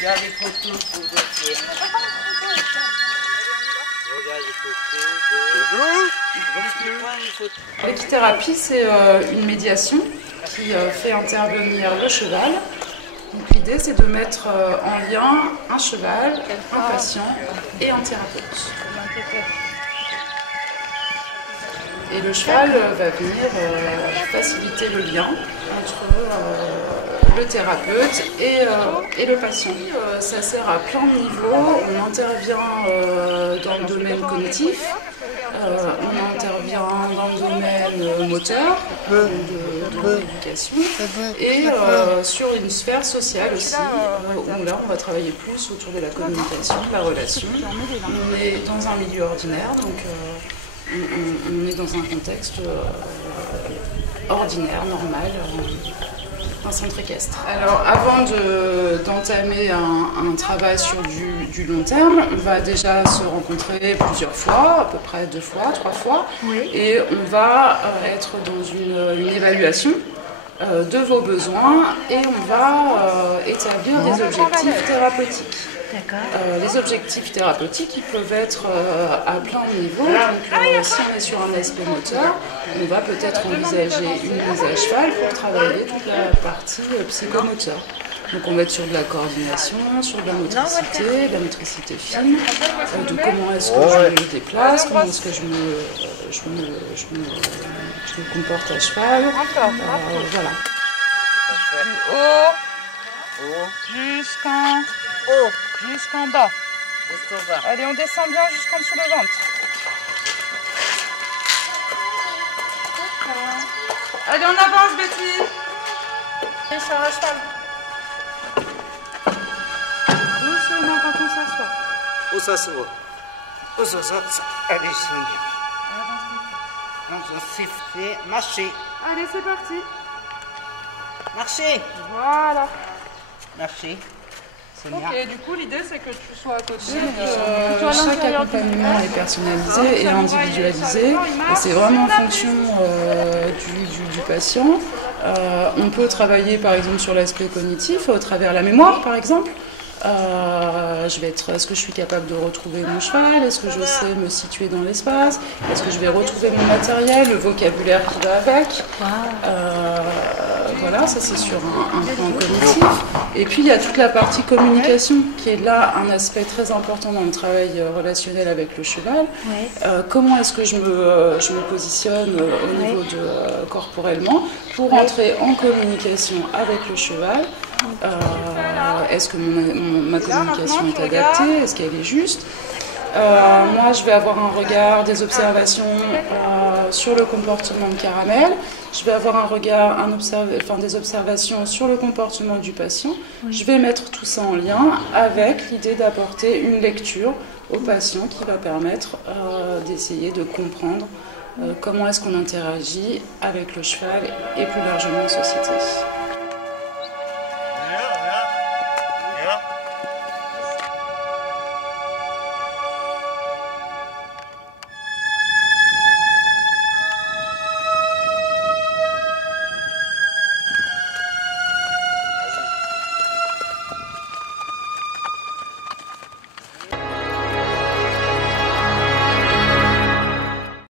Regarde les photos pour dossier. Regarde les photos de... L'équithérapie, c'est une médiation qui fait intervenir le cheval. Donc l'idée, c'est de mettre en lien un cheval, un patient et un thérapeute. Et le cheval va venir faciliter le lien entre le thérapeute et le patient. Ça sert à plein de niveaux. On intervient dans le domaine cognitif, on intervient dans le domaine moteur, de l'éducation, et sur une sphère sociale aussi, où là on va travailler plus autour de la communication, de la relation. On est dans un milieu ordinaire, donc on est dans un contexte ordinaire, normal, un centre équestre. Alors avant d'entamer un travail sur du long terme, on va déjà se rencontrer plusieurs fois, à peu près 2 fois, 3 fois, et on va être dans une évaluation de vos besoins et on va établir des objectifs thérapeutiques. Les objectifs thérapeutiques, ils peuvent être à plein de niveaux. Donc, si on est sur un aspect moteur, on va peut-être envisager une mise à cheval pour travailler toute la partie psychomoteur. Donc on va être sur de la coordination, sur de la motricité fine, de comment est-ce que je me déplace, comment est-ce que je me comporte à cheval. Voilà. Du haut jusqu'en bas. Allez, on descend bien jusqu'en dessous le ventre. Allez, on avance, Betty. Et sur le cheval. Doucement quand on s'assoit. Où s'assoit? Où s'assoit? Allez, swing. On va siffler, marcher. Allez, c'est parti. Marcher. Voilà. Marcher. Ok, du coup, l'idée, c'est que tu sois à côté. Chaque accompagnement est personnalisé et individualisé. Et c'est vraiment en fonction du patient. On peut travailler, par exemple, sur l'aspect cognitif, au travers la mémoire, par exemple. Est-ce que je suis capable de retrouver mon cheval? Est-ce que je sais me situer dans l'espace? Est-ce que je vais retrouver mon matériel, le vocabulaire qui va avec? Voilà, ça c'est sur un plan cognitif. Et puis il y a toute la partie communication qui est là un aspect très important dans le travail relationnel avec le cheval. Comment est-ce que je me positionne au niveau de corporellement pour entrer en communication avec le cheval? Est-ce que ma communication est adaptée? Est-ce qu'elle est juste? Moi, je vais avoir un regard, des observations sur le comportement de Caramel. Je vais avoir un regard, des observations sur le comportement du patient. Je vais mettre tout ça en lien avec l'idée d'apporter une lecture au patient qui va permettre d'essayer de comprendre comment est-ce qu'on interagit avec le cheval et plus largement en société.